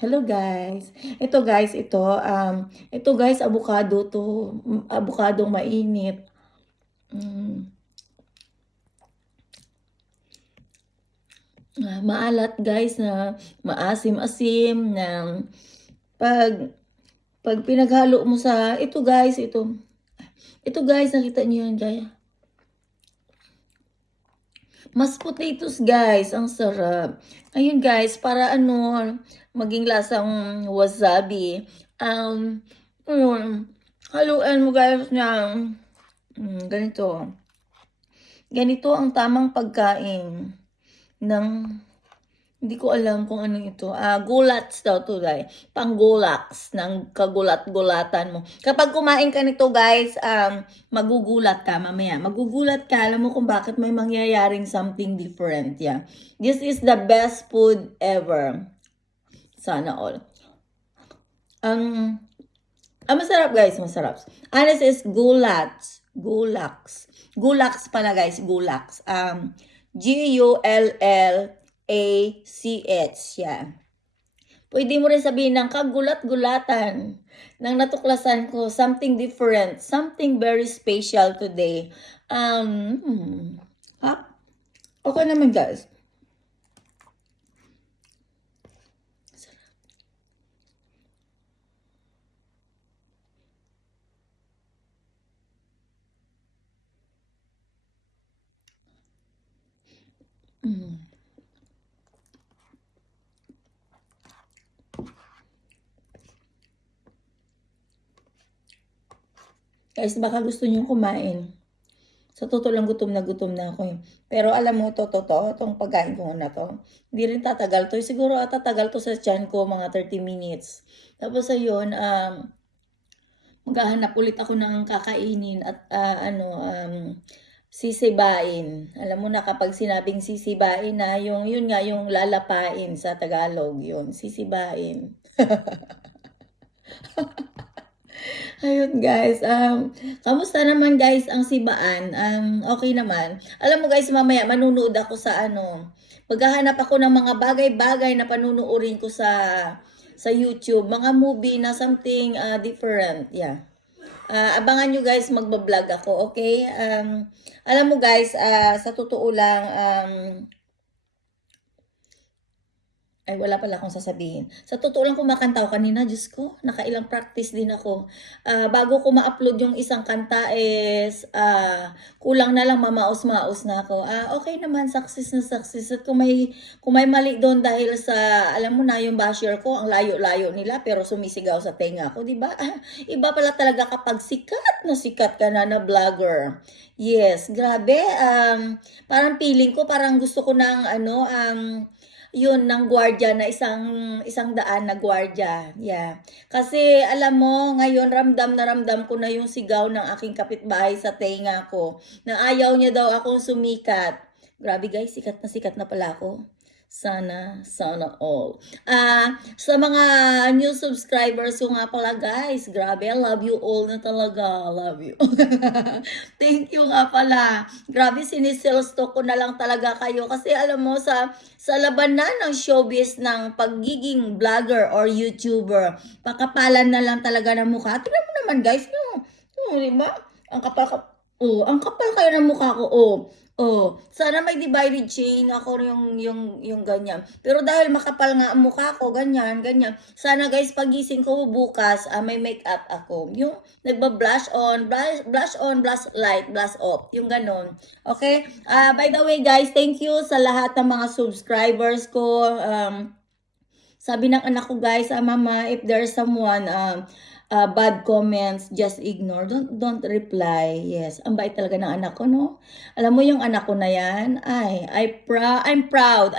Hello guys. Ito guys, avocado to. Avocadong mainit. Mm, Maalat guys na maasim-asim na pag pag pinaghalo mo sa ito guys, ito. Ito guys, nakita niyo yan guys. Mas potatoes guys, ang sarap. Ayun guys, para maging lasang wasabi. Ayun, haluan mo guys ng ganito. Ganito ang tamang pagkain ng, hindi ko alam kung ano ito. Gulats daw to guys. Panggulats ng kagulat-gulatan mo. Kapag kumain ka nito guys, magugulat ka mamaya. Magugulat ka, alam mo kung bakit may mangyayaring something different. Yeah. This is the best food ever. Sana all. Masarap guys, masarap. This is gulats. Gulaks. Gulaks pala guys, gulaks. Gullacch. Yan. Pwede mo rin sabihin ng kagulat-gulatan ng natuklasan ko, something different, something very special today. Okay naman guys. Guys, baka gusto niyo kumain. Sa totoo lang, gutom na ako eh. Pero alam mo, totoo, itong pagkain ko na to, hindi rin tatagal to. Siguro tatagal to sa tiyan ko, mga 30 minutes. Tapos ayun, maghahanap ulit ako ng kakainin at sisibain. Alam mo na kapag sinabing sisibain na, yun nga, yung lalapain sa Tagalog, yun, sisibain. Ayun guys, kamusta naman guys ang sibaan? Okay naman. Alam mo guys, mamaya manunood ako sa maghahanap ako ng mga bagay-bagay na panunuorin ko sa YouTube, mga movie na something different. Yeah. Abangan nyo guys, magbablog ako, okay? Alam mo guys, sa totoo lang, ay, wala pala akong sasabihin. Sa totoo lang kumakanta ako kanina, Diyos ko, nakailang practice din ako. Bago ko ma-upload yung isang kanta is, kulang na lang mamaos-maos na ako. Okay naman, success na success. At kung may mali doon dahil sa, alam mo na, yung basher ko, ang layo-layo nila, pero sumisigaw sa tenga ko, di ba? Iba pala talaga kapag sikat ka na vlogger. Yes, grabe. Parang feeling ko, parang gusto ko ng, yun ng gwardiya na isang daan na gwardiya. Yeah. Kasi alam mo, ngayon ramdam na ramdam ko na yung sigaw ng aking kapitbahay sa tenga ko na ayaw niya daw akong sumikat. Grabe guys, sikat na pala ako. Sana all. Sa mga new subscribers ko nga pala guys, grabe, love you all na talaga. Love you. Thank you nga pala. Grabe, sinisales-talk ko na lang talaga kayo kasi alam mo sa labanan ng showbiz ng pagiging vlogger or YouTuber, pakapalan na lang talaga ng mukha. Tingnan mo naman guys, no? Di ba? Ang kapal kayo ng mukha ko. Sana may divided chain ako yung ganyan. Pero dahil makapal nga ang mukha ko, ganyan. Sana guys, pagising ko bukas, may makeup ako. Yung nagba-blush on, blush light, blush off. Yung ganon. Okay? By the way guys, thank you sa lahat ng mga subscribers ko. Sabi ng anak ko guys, mama, if there's someone bad comments, just ignore. Don't reply. Yes, ang bait talaga ng anak ko, no? Alam mo yung anak ko na yan, I'm proud,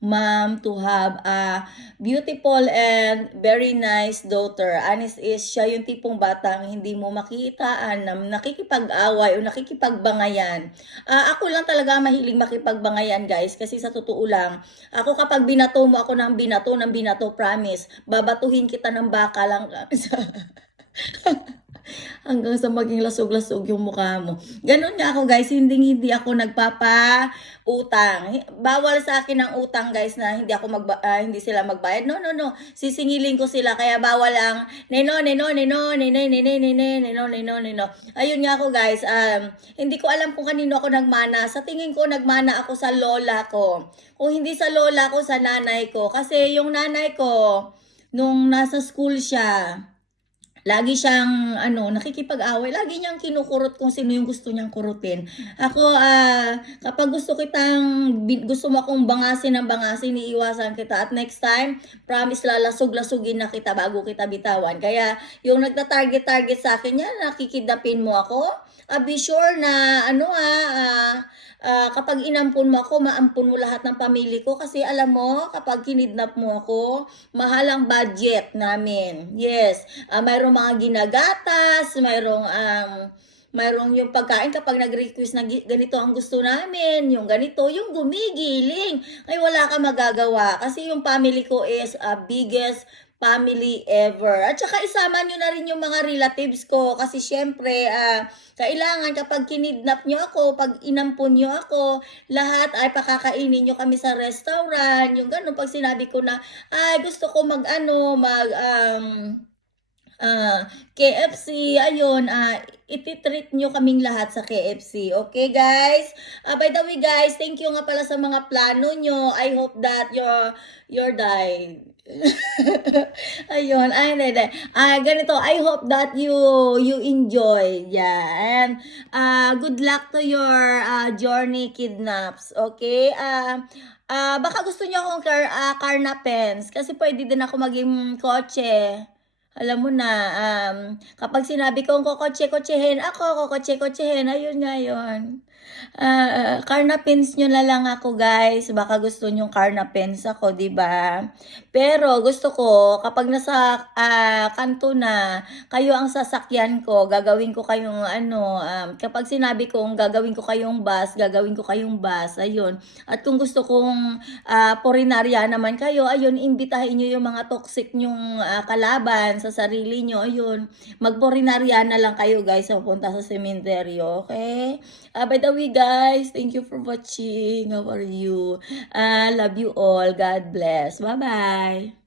mom, to have a beautiful and very nice daughter. Honest is, siya yung tipong batang hindi mo makitaan na nakikipag-away o nakikipagbangayan. Ako lang talaga mahilig makipagbangayan, guys, kasi sa totoo lang, ako kapag binato mo ako ng binato, promise, babatuhin kita ng baka lang. Hanggang sa maging lasog-lasog yung mukha mo. Gano'n nga ako guys, hindi ako nagpapautang. Bawal sa akin ang utang guys na hindi sila magbayad. No, no, no. Sisingilin ko sila kaya bawal ang neno, neno, neno, nene, nene, nene, neno, neno, neno. Ayun nga ako guys, hindi ko alam kung kanino ako nagmana. Sa tingin ko nagmana ako sa lola ko. Kung hindi sa lola ko, sa nanay ko. Kasi yung nanay ko, nung nasa school siya, lagi siyang nakikipag-away, lagi niyang kinukurot kung sino yung gusto niyang kurutin. Ako, kapag gusto mo akong bangasin ng bangasin, iiwasan kita. At next time, promise lalasog-lasugin na kita bago kita bitawan. Kaya, yung nagta-target sa akin yan, nakikidapin mo ako. Be sure na, kapag inampun mo ako, maampun mo lahat ng pamilya ko. Kasi alam mo, kapag kinidnap mo ako, mahal ang budget namin. Yes. Mayroong mga ginagatas, mayroong yung pagkain kapag nag-request na ganito ang gusto namin, yung ganito, yung gumigiling. Ay wala ka magagawa kasi yung family ko is biggest family ever. At saka isama nyo na rin yung mga relatives ko kasi syempre, kailangan kapag kinidnap nyo ako, pag inampun nyo ako, lahat ay pakakainin nyo kami sa restaurant, yung ganun. Pag sinabi ko na, ay gusto ko KFC, ayun, ititreat nyo kaming lahat sa KFC. Okay, guys? By the way, guys, thank you nga pala sa mga plano nyo. I hope that you're died. Ayun, hindi. Ganito, I hope that you enjoy. Yeah. And good luck to your journey kidnaps. Okay? Baka gusto niyo akong carnapens kasi pwede din ako maging kotse. Alam mo na, kapag sinabi kong kokotse-kotsehin ako, kokotse-kotsehin, ayun nga yun. Carnapins nyo na lang ako guys. Baka gusto nyong carnapins ako, di ba? Pero gusto ko, kapag nasa kanto na, kayo ang sasakyan ko, gagawin ko kayong kapag sinabi kong gagawin ko kayong bus, ayun. At kung gusto kong porinarya naman kayo, ayun, imbitahin nyo yung mga toxic nyong kalaban sa sarili nyo, ayun. Magporinarya na lang kayo guys, pupunta sa sementeryo, okay? By the way guys, thank you for watching. How are you? Love you all. God bless. Bye-bye.